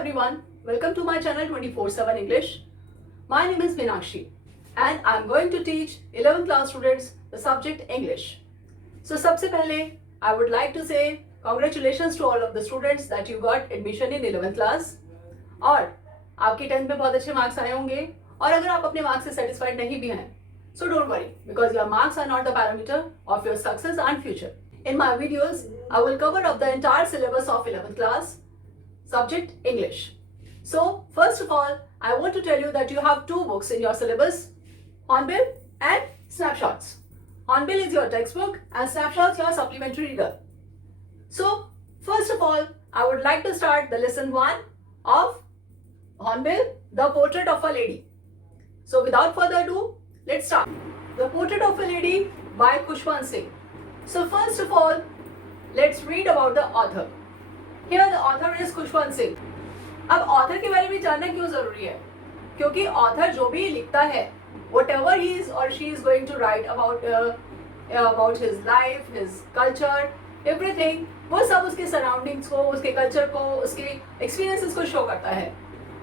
everyone, welcome to my channel 24/7 English. My name is Meenakshi and I'm going to teach 11th class students the subject English. So सबसे पहले I would like to say congratulations to all of the students that you got admission in 11th class. और आपके 10th में बहुत अच्छे marks आए होंगे और अगर आप अपने मार्क्स से सेटिस्फाइड नहीं भी हैं so don't worry because your marks are not the parameter of your success and future. In my videos, I will cover up the entire syllabus of 11th class subject English. So first of all, I want to tell you that you have two books in your syllabus, Hornbill and Snapshots. Hornbill is your textbook and Snapshots your supplementary reader. So first of all, I would like to start the lesson 1 of Hornbill, The Portrait of a Lady. So without further ado, let's start. The Portrait of a Lady by Khushwant Singh. So first of all, let's read about the author. Here the author is Khushwant Singh. अब author के बारे में जानना क्यों जरूरी है? क्योंकि author जो भी लिखता है, whatever he is or she is going to write about his life, his culture, everything, वो सब उसके सराउंडिंग्स को, उसके कल्चर को, उसके एक्सपीरियंसेस को शो करता है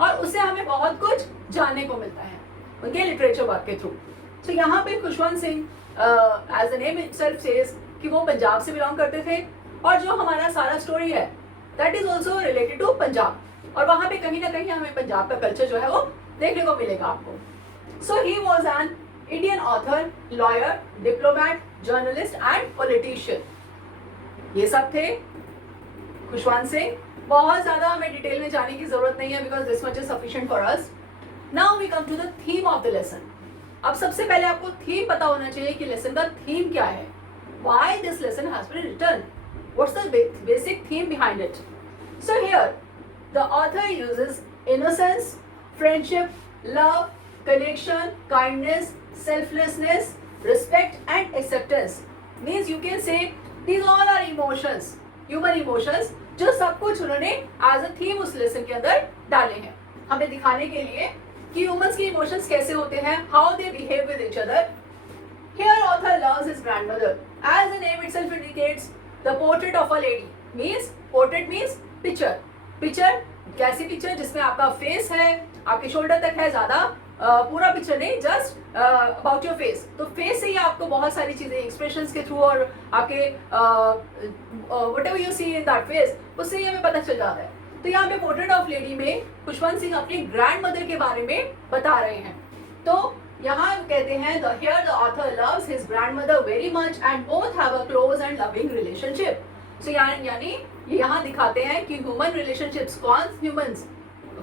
और उससे हमें बहुत कुछ जानने को मिलता है उनके लिटरेचर वर्क के थ्रू. तो यहाँ पे Khushwant Singh as the name itself says कि वो पंजाब से बिलोंग करते थे और जो हमारा सारा स्टोरी है that is also related to Punjab और वहाँ पे कहीं ना कहीं हमें पंजाब का कल्चर जो है वो देखने को मिलेगा आपको. So he was an Indian author, lawyer, diplomat, journalist and politician. ये सब थे खुशवंत सिंह. बहुत ज्यादा हमें डिटेल में जाने की जरूरत नहीं है because this much is sufficient for us. Now we come to the theme of the lesson. अब सबसे पहले आपको थीम पता होना चाहिए कि लेसन का थीम क्या है. Why this lesson has been written, what's the basic theme behind it. So here the author uses innocence, friendship, love, connection, kindness, selflessness, respect and acceptance. Means you can say these all are emotions, human emotions, जो सब कुछ उन्होंने as a theme उस lesson के अंदर डाले हैं हमें दिखाने के लिए कि ह्यूमंस के इमोशंस कैसे होते हैं, how they behave with each other. Here author loves his grandmother. As the name itself indicates, the portrait of a lady means portrait means picture. Picture कैसी पिक्चर जिसमें आपका फेस है, आपके शोल्डर तक है, ज्यादा पूरा पिक्चर नहीं, जस्ट अबाउट योर फेस. तो फेस से ही आपको बहुत सारी चीजें एक्सप्रेशंस के थ्रू और आपके whatever you see in that face उससे ही हमें पता चल जाता है. तो यहाँ पे पोर्ट्रेट ऑफ लेडी में खुशवंत सिंह अपनी ग्रैंड मदर के बारे में बता रहे हैं. तो यहाँ कहते हैं the here the author loves his grand mother very much and both have a close and loving relationship. So यानी यहाँ दिखाते हैं कि ह्यूमन रिलेशनशिप्स, कौन humans,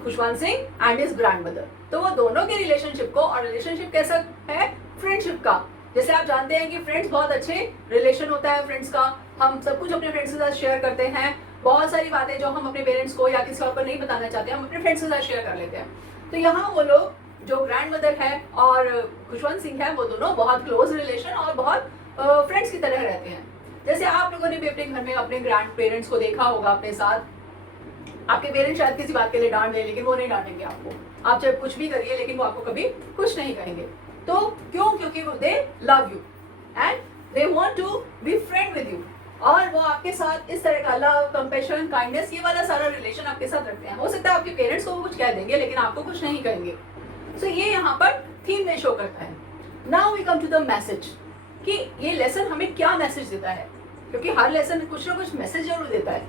Khushwant Singh and his grandmother. तो वो दोनों के रिलेशनशिप को, और रिलेशनशिप कैसा है, फ्रेंडशिप का. जैसे आप जानते हैं कि फ्रेंड्स बहुत अच्छे रिलेशन होता है फ्रेंड्स का. हम सब कुछ अपने फ्रेंड्स के साथ शेयर करते हैं. बहुत सारी बातें जो हम अपने पेरेंट्स को या किसी और को नहीं बताना चाहते हम अपने फ्रेंड्स के साथ शेयर कर लेते हैं. तो यहाँ वो लोग जो ग्रैंड मदर है और खुशवंत सिंह है वो दोनों बहुत क्लोज रिलेशन और बहुत फ्रेंड्स की तरह रहते हैं. जैसे आप लोगों ने भी अपने घर में अपने ग्रैंड पेरेंट्स को देखा होगा अपने साथ. आपके पेरेंट्स शायद किसी बात के लिए डांट दें लेकिन वो नहीं डांटेंगे आपको. आप चाहे कुछ भी करिए लेकिन वो आपको कभी कुछ नहीं कहेंगे. तो क्यों? क्योंकि they love you and they want to be friend with you. और वो आपके साथ इस तरह का लव, कंपैशन, काइंडनेस, ये वाला सारा रिलेशन आपके साथ रखते हैं. हो सकता है आपके पेरेंट्स को वो कुछ कह देंगे लेकिन आपको कुछ नहीं कहेंगे. सो ये यहाँ पर थीम में शो करता है. Now we come to the message कि ये लेसन हमें क्या मैसेज देता है, क्योंकि हर लेसन कुछ ना कुछ मैसेज जरूर देता है.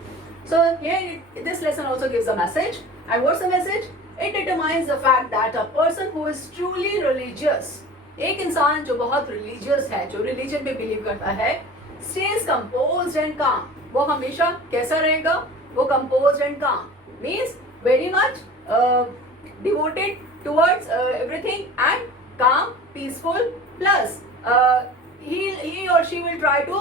So here this lesson also gives a message. And what's the message? It determines the fact that a person who is truly religious, एक इंसान जो बहुत रिलीजियस है, जो रिलीजन पे बिलीव करता है, स्टेज कंपोज्ड एंड काम. वो हमेशा कैसा रहेगा? वो composed and calm means very much devoted towards everything and calm, peaceful, plus he or she will try to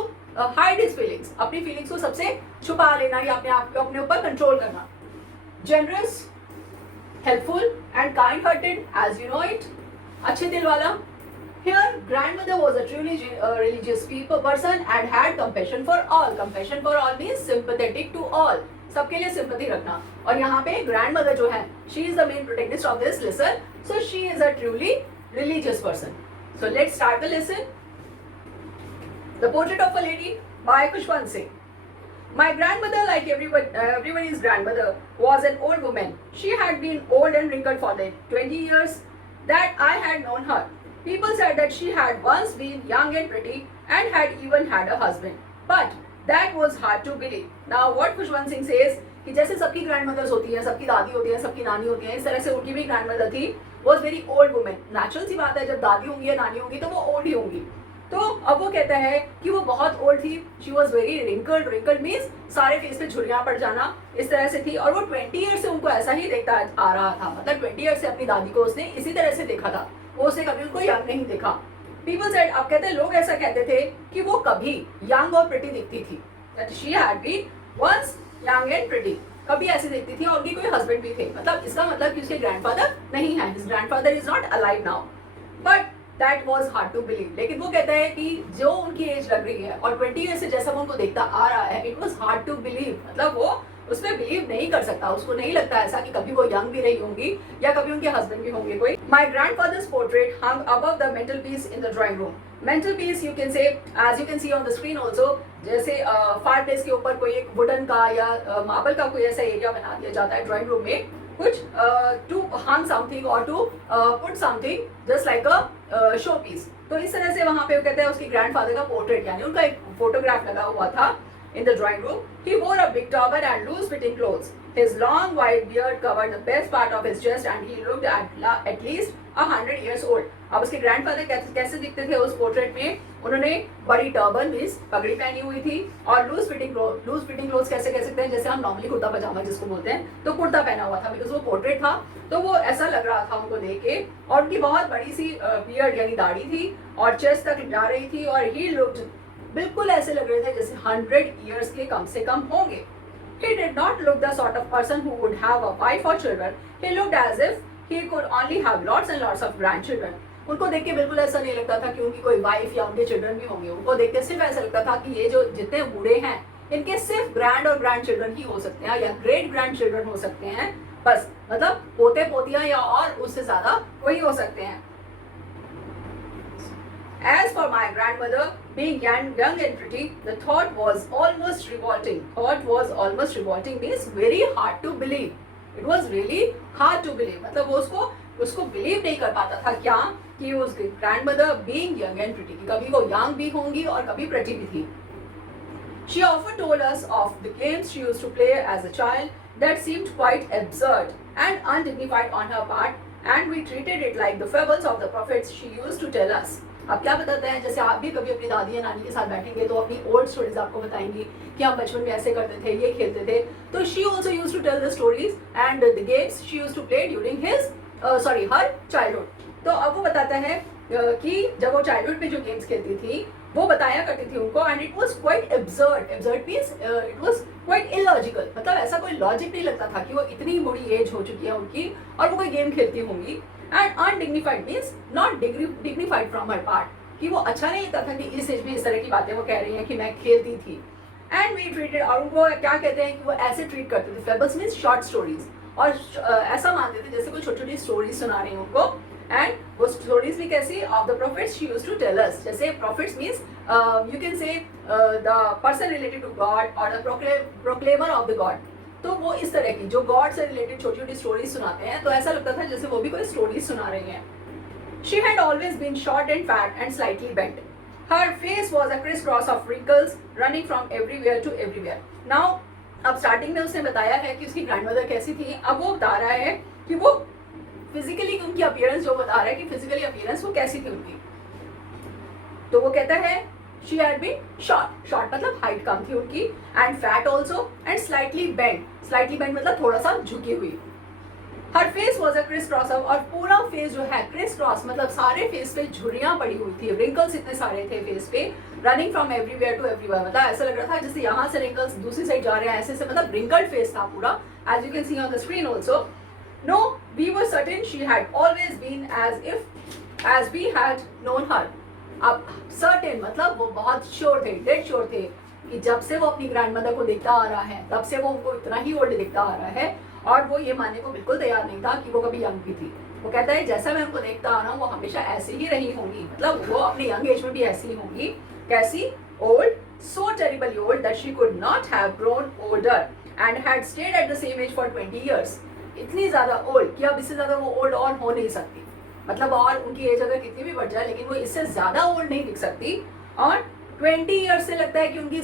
hide his feelings. अपनी फीलिंग्स को सबसे छुपा लेना या अपने आप को अपने ऊपर कंट्रोल करना. Generous, helpful and kind-hearted, as you know it. अच्छे दिल वाला. Here, grandmother was a truly religious person and had compassion for all. Compassion for all means sympathetic to all. सबके लिए sympathy रखना. और यहाँ पे grandmother जो है, she is the main protagonist of this lesson. So she is a truly religious person. So let's start the lesson. The Portrait of a Lady by Khushwant Singh. My grandmother, like everybody's grandmother, was an old woman. She had been old and wrinkled for the 20 years that I had known her. People said that she had once been young and pretty and had even had a husband. But that was hard to believe. Now what Khushwant Singh says कि जैसे सबकी grandmother's होती हैं, सबकी दादी होती हैं, सबकी नानी होती हैं, इस तरह से उनकी भी ग्रैंडमदर थी, was very old women. Natural सी बात है, जब दादी होंगी या नानी होंगी तो वो ओल्ड ही होंगी. तो अब वो कहता है कि वो बहुत ओल्ड थी. She was very wrinkled. Wrinkled means सारे फेस पे झुर्रियां पड़ जाना, इस तरह से थी. और वो 20 ईयर से उनको ऐसा ही देखता आ रहा था. मतलब 20 ईयर से अपनी दादी को उसने इसी तरह से देखा था. वो उसने कभी उनको यंग नहीं देखा. पीपल सेड, आप कहते हैं लोग ऐसा कहते थे कि वो कभी यंग और प्रिटी दिखती थी. That she had been once young and pretty. कभी ऐसे देखती थी. और उनके कोई हस्बैंड भी थे. मतलब इसका मतलब कि उसके ग्रैंडफादर नहीं है. His grandfather is not alive now. But that was hard to believe. लेकिन वो कहता है कि जो उनकी एज लग रही है और 20 ईयर से जैसा वो उनको देखता आ रहा है, it was hard to believe. मतलब वो उसमें बिलीव नहीं कर सकता. उसको नहीं लगता ऐसा कि कभी वो यंग भी रही होंगी या कभी उनके हस्बैंड भी होंगे कोई. My grandfather's portrait hung above the mantelpiece in the drawing room. Mantelpiece you can say, as you can see on the screen also, जैसे फायर प्लेस के ऊपर कोई एक वुडन का या मार्बल का कोई ऐसा एरिया बना दिया जाता है ड्राइंग रूम में, कुछ to hang something or to put something just like a show piece. तो इस तरह से वहां पे वो कहते हैं उसके ग्रैंडफादर का पोर्ट्रेट यानी उनका एक फोटोग्राफ लगा हुआ था in the drawing room. He wore a big turban and loose fitting clothes. His long white beard covered the best part of his chest and he looked at least 100 years old. अब उसके grandfather कैसे दिखते थे उस portrait में? उन्होंने बड़ी turban means पगड़ी पहनी हुई थी और लूज फिटिंग क्लोथ्स कैसे कह सकते हैं, जैसे हम नॉर्मली कुर्ता पजामा जिसको बोलते हैं, तो कुर्ता पहना हुआ था. बिकॉज वो पोर्ट्रेट था तो वो ऐसा लग रहा था उनको देख के. और उनकी बहुत बड़ी सी बियर्ड यानी दाढ़ी थी और चेस्ट तक जा रही थी. और ही लुक्ड, बिल्कुल ऐसे लग रहे थे जैसे 100 years के कम से कम होंगे. He did not look the sort of person who would have a wife or children. He looked as if he could only have lots and lots of grandchildren. उनको देख के बिल्कुल ऐसा नहीं लगता था कि उनकी कोई वाइफ या उनके चिल्ड्रन भी होंगे. उनको देख के सिर्फ ऐसा लगता था कि ये जो जितने बूढ़े हैं इनके सिर्फ ग्रैंड और ग्रैंड चिल्ड्रन ही हो सकते हैं या ग्रेट ग्रैंड चिल्ड्रन हो सकते हैं. बस मतलब पोते पोतियां या और उससे ज्यादा वही हो सकते हैं. As for my grandmother, being young and pretty, the thought was almost revolting. Thought was almost revolting means very hard to believe. It was really hard to believe. मतलब वो उसको believe नहीं कर पाता था क्या कि उसकी grandmother being young and pretty, कि कभी वो young भी होंगी और कभी pretty भी थी. She often told us of the games she used to play as a child that seemed quite absurd and undignified on her part, and we treated it like the fables of the prophets she used to tell us. अब क्या बताते हैं, जैसे आप भी कभी अपनी दादी या नानी के साथ बैठेंगे तो अपनी ओल्ड स्टोरीज आपको बताएंगी कि हम बचपन में ऐसे करते थे, ये खेलते थे. तो she also use to tell the stories and the games she use to play during her childhood. तो अब वो बताता है कि जब वो चाइल्डहुड में जो गेम्स खेलती थी वो बताया करती थी उनको. And it was quite absurd. Absurd means it was quite illogical. मतलब ऐसा कोई लॉजिक नहीं लगता था कि वो इतनी बड़ी एज हो चुकी है उनकी और वो कोई गेम खेलती होंगी. And undignified means not dignified from her part, कि वो अच्छा नहीं लगता था कि इस एज में इस तरह की बातें वो कह रही हैं कि मैं खेलती थी. एंड वी ट्रीटेड, और उनको क्या कहते हैं कि वो ऐसे ट्रीट करते थे. Fables means short stories. और ऐसा मानते थे जैसे कोई छोटी छोटी स्टोरीज सुना रही हैं उनको. एंड वो स्टोरीज भी कैसी of the prophets she used to tell us. जैसे prophets means you can say the person related to God और the proclaimer of the God. तो वो इस तरह की जो गॉड से रिलेटेड छोटी छोटी स्टोरीज सुनाते हैं, तो ऐसा लगता था जैसे वो भी कोई स्टोरीज सुना रही हैं. She had always been short and fat and slightly bent. Her face was a crisscross of wrinkles running from everywhere to everywhere. Now, अब स्टार्टिंग में उसने बताया है कि उसकी ग्रैंडमदर कैसी थी. अब वो बता रहा है कि वो फिजिकली उनकी अपीयरेंस जो बता रहा है कि फिजिकली अपीयरेंस वो कैसी थी उनकी. तो वो कहता है she had been short मतलब हाइट कम थी उनकी, and fat also and slightly bent मतलब थोड़ा सा झुकी हुई. Her face was a crisscross of, और पूरा फेस जो है crisscross मतलब सारे फेस पे झुर्रियां पड़ी हुई थी. wrinkles इतने सारे थे फेस पे. running from everywhere to everywhere मतलब ऐसा लग रहा था जैसे यहाँ से wrinkles दूसरी साइड जा रहे हैं, ऐसे मतलब wrinkled face था पूरा, as you can see on the screen also. No, we were certain she had always been as we had known her. अब सर्टेन मतलब वो बहुत श्योर थे, डेड श्योर थे कि जब से वो अपनी ग्रैंडमदर को देखता आ रहा है तब से वो उनको इतना ही ओल्ड दिखता आ रहा है. और वो ये मानने को बिल्कुल तैयार नहीं था कि वो कभी यंग भी थी. वो कहता है जैसा मैं उनको देखता आ रहा हूँ वो हमेशा ऐसी ही रही होंगी. मतलब वो अपने यंग एज में भी ऐसी ही होंगी. कैसी? old, so terribly old that she could not have grown older and had stayed at the same age for 20 years. इतनी ज़्यादा ओल्ड कि अब इससे ज़्यादा वो ओल्ड और हो नहीं सकती, मतलब और उनकी एज अगर कितनी भी बढ़ जाए लेकिन वो इससे ज़्यादा ओल्ड नहीं दिख सकती। और 20 ईयर्स से लगता है कि उनकी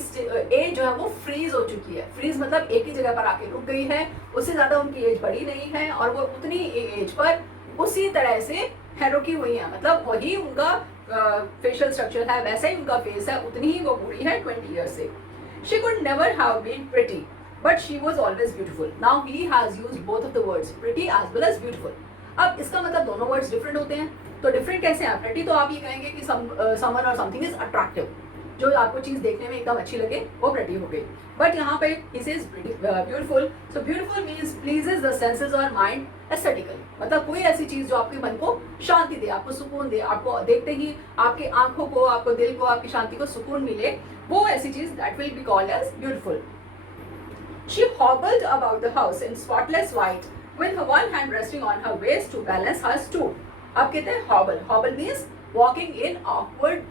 एज जो है वो फ्रीज हो चुकी है। फ्रीज मतलब एक ही जगह पर आके रुक गई है, उससे ज़्यादा उनकी एज बढ़ी नहीं है और वो उतनी एज पर उसी तरह से है रुकी हुई है, मतलब वही उनका फेशियल स्ट्रक्चर है, वैसा ही उनका फेस है, उतनी ही वो बूढ़ी है 20 ईयर्स से। She could never have been pretty but she was always beautiful. Now he has used both of the words pretty as well as beautiful. अब इसका मतलब दोनों वर्ड्स डिफरेंट होते हैं, तो डिफरेंट कैसे हैं? प्रिटी तो आप ये कहेंगे कि समवन और समथिंग इज अट्रैक्टिव, जो आपको चीज देखने में एकदम अच्छी लगे वो प्रिटी हो गई। बट यहाँ पे he says beautiful, so beautiful means pleases the senses और माइंड एस्थेटिकली, मतलब कोई ऐसी चीज जो आपके मन को शांति दे, आपको सुकून दे, आपको देखते ही आपके आंखों को, आपको दिल को, आपकी शांति को सुकून मिले, वो ऐसी चीज that will be called as beautiful. She hobbled about the house in spotless white with her one hand resting on her waist to balance her stool. अब कहते हैं hobble. Hobble means walking in awkward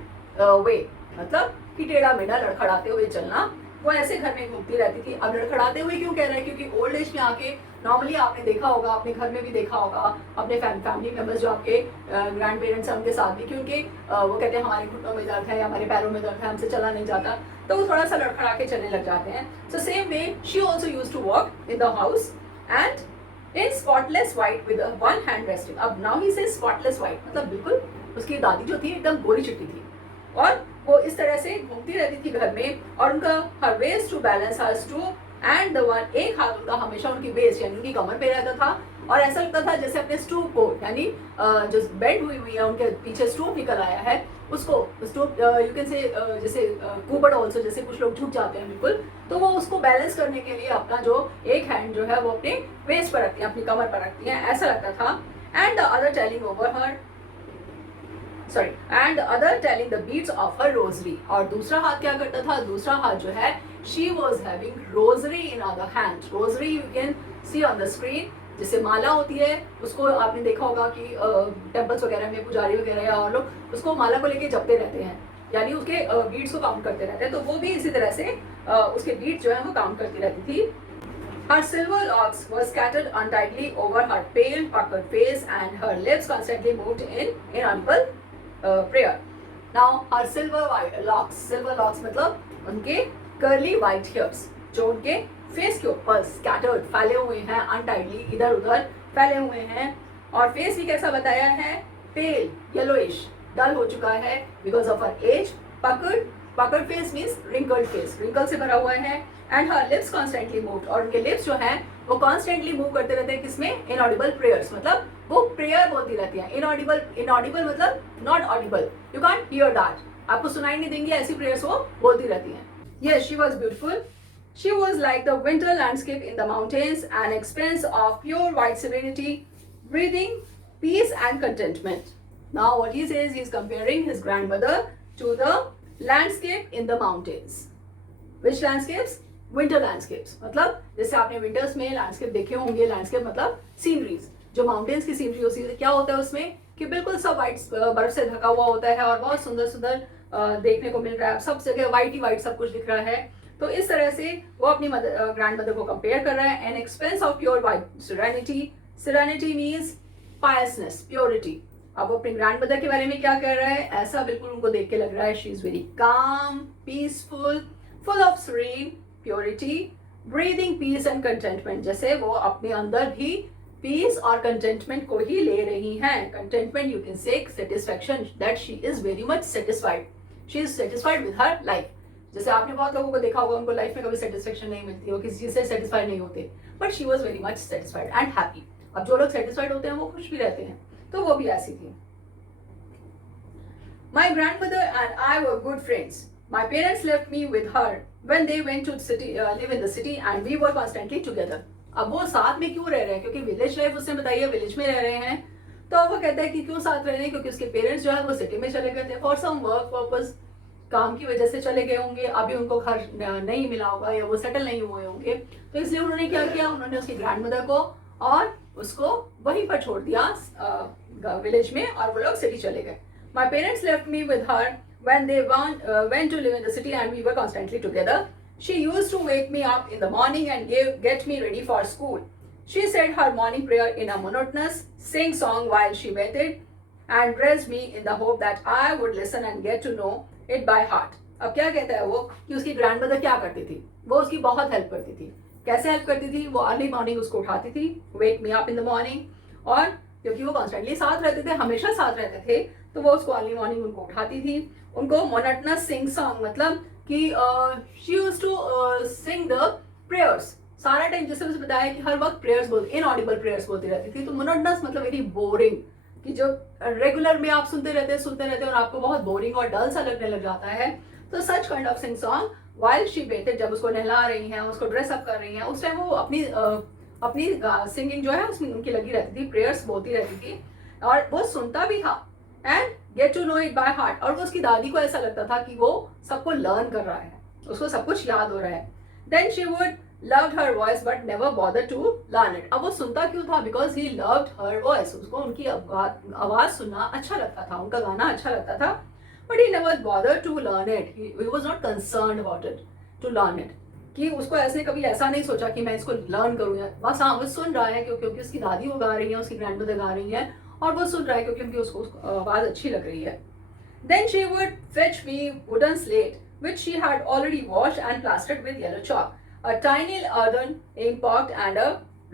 way, मतलब कि टेढ़ा मेढ़ा लड़खड़ाते हुए चलना। वो ऐसे घर में घूमती रहती थी। अब लड़खड़ाते हुए क्यों कह रहे हैं? क्योंकि ओल्ड एज में आके नॉर्मली आपने देखा होगा, अपने घर में भी देखा होगा, अपने फैमिली मेंबर्स जो आपके ग्रैंड पेरेंट्स हैं उनके साथ भी, क्योंकि वो कहते हैं हमारे घुटनों में दर्द है या हमारे पैरों में दर्द है, हमसे चला नहीं जाता, तो वो थोड़ा सा लड़खड़ा के चलने लग जाते हैं। So same way she also use to walk in the house and in spotless white with one hand resting. अब now he says spotless white, मतलब बिल्कुल उसकी दादी जो थी एकदम गोरी चिट्टी थी और वो इस तरह से घूमती रहती थी घर में, और उनका her waist to balance her to and the one, एक हाथ उनका हमेशा उनकी वेस्ट यानी उनकी कमर पे रहता था और ऐसा लगता था जैसे अपने स्टूप को, यानी जो बेड हुई है उनके पीछे स्टूप निकल आया है, उसको स्टूप यू कैन से जैसे कुबड़ ऑल्सो, जैसे कुछ लोग झुक जाते हैं बिल्कुल, तो वो उसको बैलेंस करने के लिए अपना जो एक हैंड जो है वो अपने वेस्ट पर रखती है, अपनी कमर पर रखती है, ऐसा लगता था। And the other telling over her and the other telling the beads of her rosary, और दूसरा हाथ क्या करता था? दूसरा हाथ जो है she was having rosary in other hand. Rosary you can see on the screen, जैसे माला होती है, उसको आपने देखा होगा कि टेम्पल्स वगैरह में पुजारी वगैरह या और लोग उसको माला को लेके जपते रहते हैं, यानी उसके बीड्स को काउंट करते रहते हैं, तो वो भी इसी तरह से उसके बीड्स जो है वो काउंट करती रहती थी। Her silver locks were scattered untidily over her pale, puckered face, and her lips constantly moved in inaudible prayer. Now her silver locks मतलब उनके curly white hairs जो उनके फेस के ऊपर scattered फैले हुए हैं, अनटाइडली इधर उधर फैले हुए हैं, और फेस भी कैसा बताया है? पेल, येलोइश, डल हो चुका है because of her age. Puckered face means wrinkled face, wrinkle से भरा हुआ है। And her lips constantly moved, और उनके लिप्स जो हैं वो कॉन्स्टेंटली मूव करते रहते हैं, किसमें? इनऑडिबल प्रेयर्स, मतलब वो प्रेयर बोलती रहती हैं। इनऑडिबल मतलब not Audible, you can't hear that, आपको सुनाई नहीं देंगी, ऐसी प्रेयर्स वो बोलती रहती हैं। Yes, she was beautiful. She was like the winter landscape in the mountains, an expanse of pure white serenity, breathing peace and contentment. Now what he says, he is comparing his grandmother to the landscape in the mountains. Which landscapes? Winter landscapes. मतलब जैसे आपने winters में landscape देखे होंगे, landscape मतलब sceneries, जो mountains की scenery होती है, क्या होता है उसमें कि बिल्कुल सब वाइट बर्फ से ढका हुआ होता है और बहुत सुंदर सुंदर देखने को मिल रहा है, सब जगह वाइट ही वाइट सब कुछ दिख रहा है। तो इस तरह से वो अपनी ग्रैंड मदर को कंपेयर कर रहा है। An expense of pure white serenity means piousness, purity. अब अपनी ग्रैंड मदर के बारे में क्या कह रहा है? ऐसा बिल्कुल उनको देख के लग रहा है she is very calm, peaceful, full of serene purity, breathing peace and contentment, जैसे वो अपने अंदर भी पीस और कंटेंटमेंट को ही ले रही हैं। Contentment you can say satisfaction, that she is very much satisfied, she is satisfied with her life. जैसे आपने बहुत लोगों को देखा होगा उनको लाइफ में कभी सेटिस्फेक्शन नहीं मिलती, वो किसी चीज से सेटिस्फाइड नहीं होते, but she was very much satisfied and happy. अब जो लोग सेटिस्फाइड होते हैं वो खुश भी रहते हैं, तो वो भी ऐसी थी। My grand mother and I were good friends. My parents left me with her when they went to city live in the city and we were constantly together. अब वो साथ में क्यों रह रहे हैं? क्योंकि विलेज लाइफ उसने बताई है, विलेज में रह रहे हैं, तो अब वो कहता है कि क्यों साथ रह रहे हैं? क्योंकि उसके पेरेंट्स जो है वो सिटी में चले गए थे फॉर सम वर्क पर्पज, काम की वजह से चले गए होंगे, अभी उनको घर नहीं मिला होगा या वो सेटल नहीं हुए होंगे, तो इसलिए उन्होंने क्या किया, उन्होंने उसकी ग्रैंड मदर को और उसको वहीं पर छोड़ दिया विलेज में, और वो लोग सिटी चले गए। माई parents left me with her when they went to live in the city and we were constantly together. She used to wake me up in the morning and get me ready for school. She said her morning prayer in a monotonous sing song while she waited and dressed me in the hope that I would listen and get to know it by heart. अब क्या कहता है वो कि उसकी grand mother क्या करती थी, वो उसकी बहुत हेल्प करती थी. कैसे हेल्प करती थी? वो अर्ली मॉर्निंग उसको उठाती थी, wake me up in the morning, और क्योंकि वो कॉन्स्टेंटली साथ रहते थे, हमेशा साथ रहते थे, तो वो उसको अर्ली मॉर्निंग उनको उठाती थी. उनको मोनोटनस सिंग सॉन्ग मतलब कि she used to sing the prayers. सारा टाइम जैसे मुझे बताया कि हर वक्त प्रेयर्स बोलती, इनऑडिबल प्रेयर्स बोलती रहती थी. तो मोनोटनस मतलब वेरी बोरिंग, कि जो रेगुलर में आप सुनते रहते और आपको बहुत बोरिंग और डल सा लगने लग जाता है. तो such kind of sing song while she bathed, जब उसको नहला रही हैं, उसको ड्रेसअप कर रही हैं, उस टाइम वो अपनी सिंगिंग जो है उसमें उनकी लगी रहती थी, प्रेयर्स बोलती रहती थी और वो सुनता भी था. And get to know it by heart. और वो उसकी दादी को ऐसा लगता था कि वो सबको लर्न कर रहा है, उसको सब कुछ याद हो रहा है. Then she would loved her voice but never bothered to learn it. अब वो सुनता क्यों था? Because he loved her voice. उसको उनकी आवाज सुनना अच्छा लगता था, उनका गाना अच्छा लगता था. But he never bothered to learn it. He was not concerned about it to learn it. कि उसको ऐसे कभी ऐसा नहीं सोचा कि मैं इसको लर्न करूँ. बस हाँ, वो सुन रहा है क्योंकि उसकी दादी वो गा रही है, उसकी ग्रैंडमदर गा रही है, और वो सुन रहा है क्योंकि उसको आवाज अच्छी लग रही है. Then she would fetch me wooden slate which she had already washed and plastered with yellow chalk, a tiny earthen ink pot and a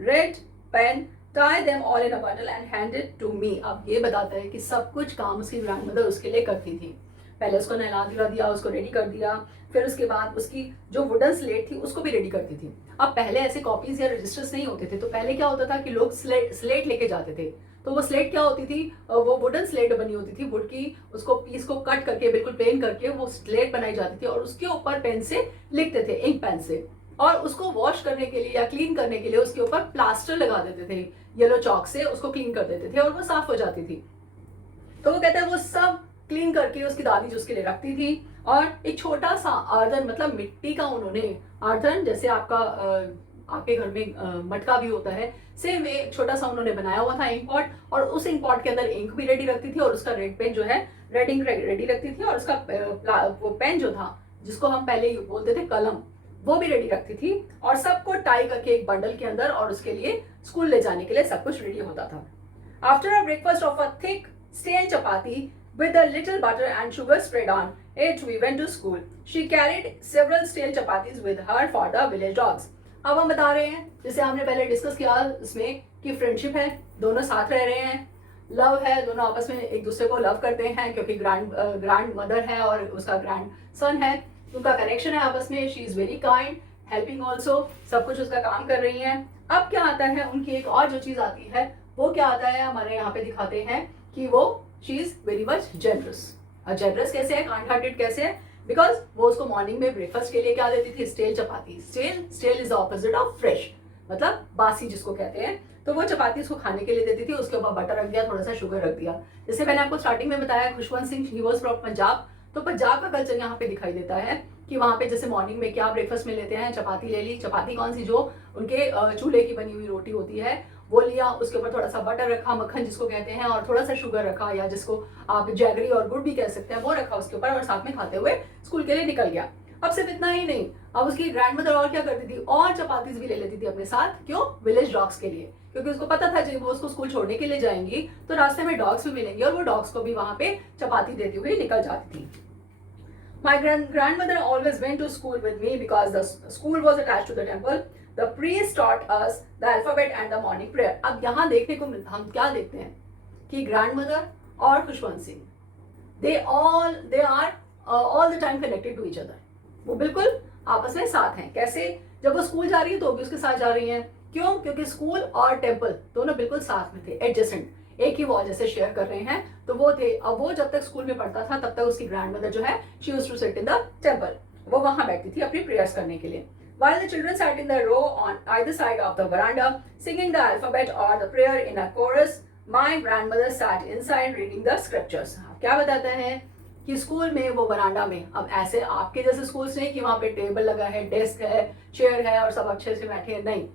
red pen, tie them all in a bundle and hand it to me. अब ये बताता है कि सब कुछ काम उसकी grandmother उसके लिए करती थी. पहले उसको नहला दिया, उसको रेडी कर दिया, फिर उसके बाद उसकी जो वुडन स्लेट थी उसको भी रेडी करती थी. अब पहले ऐसे कॉपीज या रजिस्टर्स नहीं होते थे, तो पहले क्या होता था कि लोग स्लेट लेके जाते थे. तो वो स्लेट क्या होती थी? वो वुडन स्लेट बनी होती थी, वुड की, उसको पीस को कट करके बिल्कुल प्लेन करके वो स्लेट बनाई जाती थी और उसके ऊपर पेन से लिखते थे, इंक पेन से. और उसको वॉश करने के लिए या क्लीन करने के लिए उसके ऊपर प्लास्टर लगा देते थे, येलो चॉक से उसको क्लीन कर देते थे और वो साफ हो जाती थी. तो वो कहता है वो सब क्लीन करके उसकी दादी जो उसके लिए रखती थी. और एक छोटा सा आर्धन मतलब मिट्टी का, उन्होंने आर्धन जैसे आपका आपके घर में मटका भी होता है, सेम एक छोटा सा उन्होंने बनाया हुआ था इंक पॉट, और उस इंक पॉट के अंदर इंक भी रेडी रखती थी और उसका रेड पेन जो है, रेड इंक रेडी रखती थी, और उसका वो पेन जो था जिसको हम पहले बोलते थे कलम, वो भी रेडी रखती थी. और सबको टाई करके एक बंडल के अंदर और उसके लिए स्कूल ले जाने के लिए सब कुछ रेडी होता था. After a breakfast of a thick stale chapati with a little butter and sugar spread on it, we went to school. She carried several stale chapatis with her for the village dogs. अब हम बता रहे हैं, जैसे हमने पहले discuss किया इसमें, कि फ्रेंडशिप है, दोनों साथ रह रहे हैं, लव है, दोनों आपस में एक दूसरे को लव करते हैं क्योंकि ग्रैंड मदर है और उसका ग्रैंड सन है, उनका कनेक्शन है आपस में. She is very kind, helping also, सब कुछ उसका काम कर रही हैं. अब क्या आता है, उनकी एक और जो चीज आती है वो क्या आता है, हमारे यहाँ पे दिखाते हैं कि वो she is very much generous. Generous कैसे है, काइंड हार्टेड कैसे है? बिकॉज वो उसको मॉर्निंग में ब्रेकफास्ट के लिए क्या देती थी? Stale chapati. Stale is the opposite of fresh, मतलब बासी जिसको कहते हैं. तो वो चपाती उसको खाने के लिए देती थी, उसके ऊपर बटर रख दिया, थोड़ा सा शुगर रख दिया. जैसे मैंने आपको स्टार्टिंग में बताया, Khushwant Singh he was from Punjab. तो पंजाब का कल्चर यहाँ पे दिखाई देता है कि वहाँ पे जैसे मॉर्निंग में क्या ब्रेकफास्ट में लेते हैं, चपाती ले ली. चपाती कौन सी? जो उनके चूल्हे की बनी हुई रोटी होती है वो लिया, उसके ऊपर थोड़ा सा बटर रखा, मक्खन जिसको कहते हैं, और थोड़ा सा शुगर रखा, या जिसको आप जैगरी और गुड़ भी कह सकते हैं, वो रखा उसके ऊपर, और साथ में खाते हुए स्कूल के लिए निकल गया. अब सिर्फ इतना ही नहीं, अब उसकी ग्रैंडमदर और क्या करती थी, और चपातीज भी ले लेती थी अपने साथ. क्यों? विलेज डॉग्स के लिए, क्योंकि उसको पता था जब वो उसको स्कूल छोड़ने के लिए जाएंगी तो रास्ते में डॉग्स भी मिलेंगे और वो डॉग्स को भी वहां पे चपाती देती हुई निकल जाती थी. My grandmother always went to school with me because the school was attached to the temple. The priest taught us the alphabet and the morning prayer. अब यहाँ देखने को हम क्या देखते हैं कि ग्रैंडमदर और Khushwant Singh, they are all the time connected to each other. वो बिल्कुल आपस में साथ हैं. कैसे? जब वो स्कूल जा रही है तो भी उसके साथ जा रही हैं. क्यों? क्योंकि स्कूल और टेम्पल दोनों बिल्कुल साथ में थे, एडजेसेंट, एक ही वॉल जैसे शेयर कर रहे हैं. तो वो थे. अब वो जब तक स्कूल में पढ़ता था तब तक उसकी ग्रैंडमदर जो है, she used to sit in the temple, वो वहां बैठती थी अपनी प्रेयर्स करने के लिए. While the children sat in the row on either side of the veranda, singing the alphabet or the prayer in a chorus, my grandmother sat inside reading the scriptures. क्या बताते हैं कि स्कूल में वो veranda में, अब ऐसे आपके जैसे स्कूल्स नहीं कि वहाँ पे टेबल लगा है, डेस्क है, चेयर है और सब अच्छे से बैठे हैं, नहीं.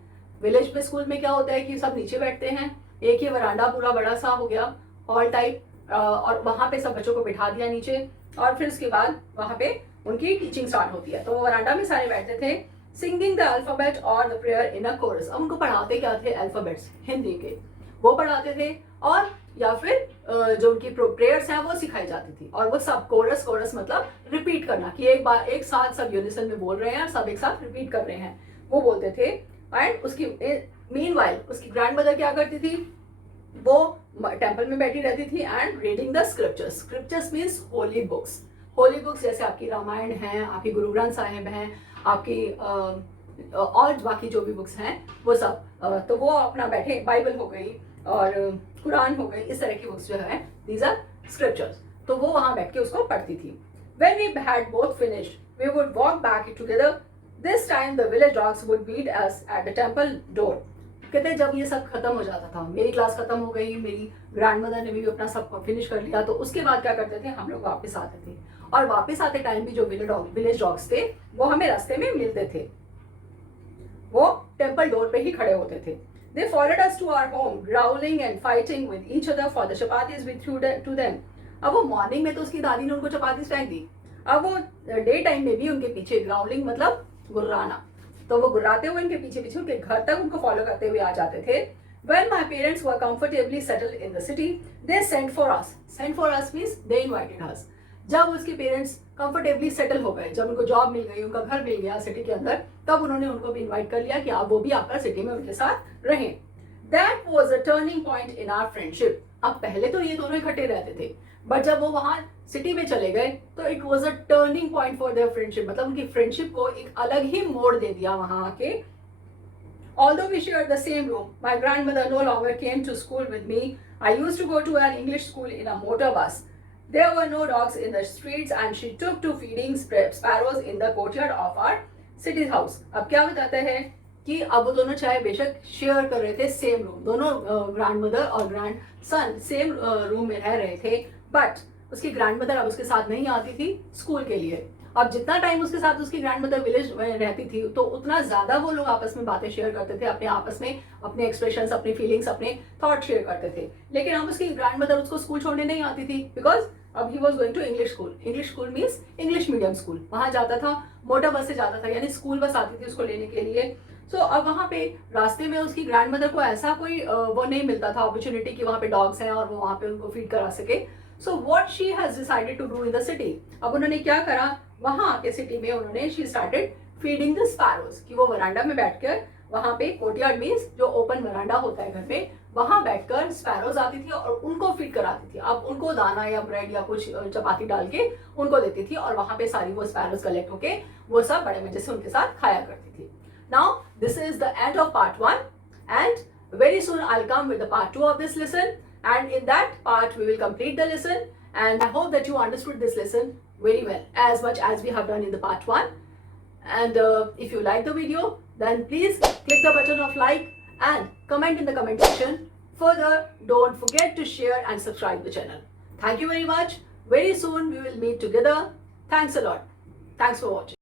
विलेज में स्कूल में क्या होता है कि सब नीचे बैठते हैं, एक ही वरांडा पूरा बड़ा सा हो गया, हॉल टाइप, और वहाँ पे सब बच्चों को बिठा दिया नीचे, और फिर उसके बाद वहाँ पे उनकी टीचिंग स्टार्ट होती है। तो वो वरांडा में सारे बैठते थे, सिंगिंग द अल्फाबेट और the prayer in a chorus. अब उनको पढ़ाते क्या थे? अल्फाबेट्स हिंदी के वो पढ़ाते थे, और या फिर जो उनकी प्रेयर्स हैं वो सिखाई जाती थी। और वो सब कोरस, कोरस मतलब रिपीट करना, कि एक बार एक साथ सब यूनिसन में बोल रहे हैं और सब एक साथ रिपीट कर रहे हैं, वो बोलते थे। एंड उसकी मीनवाइल उसकी ग्रैंड मदर क्या करती थी? वो टेम्पल में बैठी रहती थी and reading the scriptures. Scriptures means holy books. Holy books जैसे आपकी रामायण है, आपकी गुरु ग्रंथ साहिब हैं, आपकी और बाकी जो भी बुक्स हैं वो सब, तो वो अपना बैठे, बाइबल हो गई और कुरान हो गई, इस तरह की बुक्स जो है दीज आर स्क्रिप्चर्स। तो वो वहाँ बैठ के उसको पढ़ती थी। When we had both finished, we would walk back together. This time the village dogs would meet us at the temple door. कहते जब ये सब खत्म हो जाता था, मेरी क्लास खत्म हो गई, मेरी ग्रैंड मदर ने भी अपना सब फिनिश कर लिया, तो उसके बाद क्या करते थे? हम लोग वापस आते थे, और वापस आते टाइम भी जो विलेज डॉग्स थे वो हमें रास्ते में मिलते थे, वो टेम्पल डोर पे ही खड़े होते थे। They followed us to our home, growling and fighting with each other for the chapatis we threw to them. अब वो मॉर्निंग में तो उसकी दादी ने उनको चपाती फेंक दी, अब वो डे टाइम में भी उनके पीछे, ग्राउलिंग मतलब गुर्राना, तो वो गुर्राते हुए उनके पीछे पीछे उनके घर तक उनको फॉलो करते हुए आ जाते थे। When my parents were comfortably settled in the city, they sent for us. Sent for us means they invited us. जब उसके पेरेंट्स कंफर्टेबली सेटल हो गए, जब उनको जॉब मिल गई, उनका घर मिल गया सिटी के अंदर, तब उन्होंने उनको भी इनवाइट कर लिया कि आप वो भी आपका सिटी में उनके साथ रहें। That was a turning point in our friendship. अब पहले तो ये दोनों इकट्ठे रहते थे, बट जब वो वहाँ सिटी में चले गए तो it was a turning point for their friendship, मतलब उनकी फ्रेंडशिप को एक अलग ही मोड़ दे दिया वहाँ आके। Although we shared the same room, my grandmother no longer came to school with me. I used to go to an English school in a motor bus. There were no dogs in the streets and she took to feeding sparrows in the courtyard of our city house. अब क्या बताते हैं कि अब वो दोनों चाहे बेशक शेयर कर रहे थे सेम रूम, दोनों ग्रैंड मदर और ग्रैंड सन सेम रूम में रह रहे थे, बट उसकी ग्रैंड मदर अब उसके साथ नहीं आती थी स्कूल के लिए। अब जितना टाइम उसके साथ उसकी ग्रैंड मदर विलेज में रहती थी तो उतना ज्यादा वो लोग आपस में बातें शेयर करते थे, अपने आपस में अपने एक्सप्रेशंस, अपनी फीलिंग्स, अपने थॉट शेयर करते थे। लेकिन अब उसकी ग्रैंड मदर उसको स्कूल छोड़ने नहीं आती थी, बिकॉज अब he was going to English school. English school means English medium school. वहां जाता था, मोटर बस से जाता था, यानी स्कूल बस आती थी उसको लेने के लिए। सो अब वहाँ पे रास्ते में उसकी ग्रैंड मदर को ऐसा कोई वो नहीं मिलता था अपॉर्चुनिटी कि वहाँ पे डॉग्स हैं और वो वहाँ पे उनको फीड करा सके। So what she has decided to do in the city, अब उन्होंने क्या करा, वहाँ आके सिटी में उन्होंने she started feeding the sparrows, कि वो वरांडा में बैठकर वहाँ पे, कोर्टयार्ड मीन्स जो ओपन वरांडा होता है घर पे, वहाँ बैठकर स्पैरोज आती थी और उनको फीड कराती थी। अब उनको दाना या ब्रेड या कुछ चपाती डाल के उनको देती थी, और वहाँ पे सारी वो स्पैरोज कलेक्ट होके वो सब बड़े मजे से उनके साथ खाया करती थी। Now this is the end of part 1, and very soon I'll come with the part 2 of this lesson, and in that part we will complete the lesson, and I hope that you understood this lesson very well, as much as we have done in the part 1. And if you like the video, then please click the button of like and comment in the comment section. Further, don't forget to share and subscribe the channel. Thank you very much. Very soon we will meet together. Thanks a lot. Thanks for watching.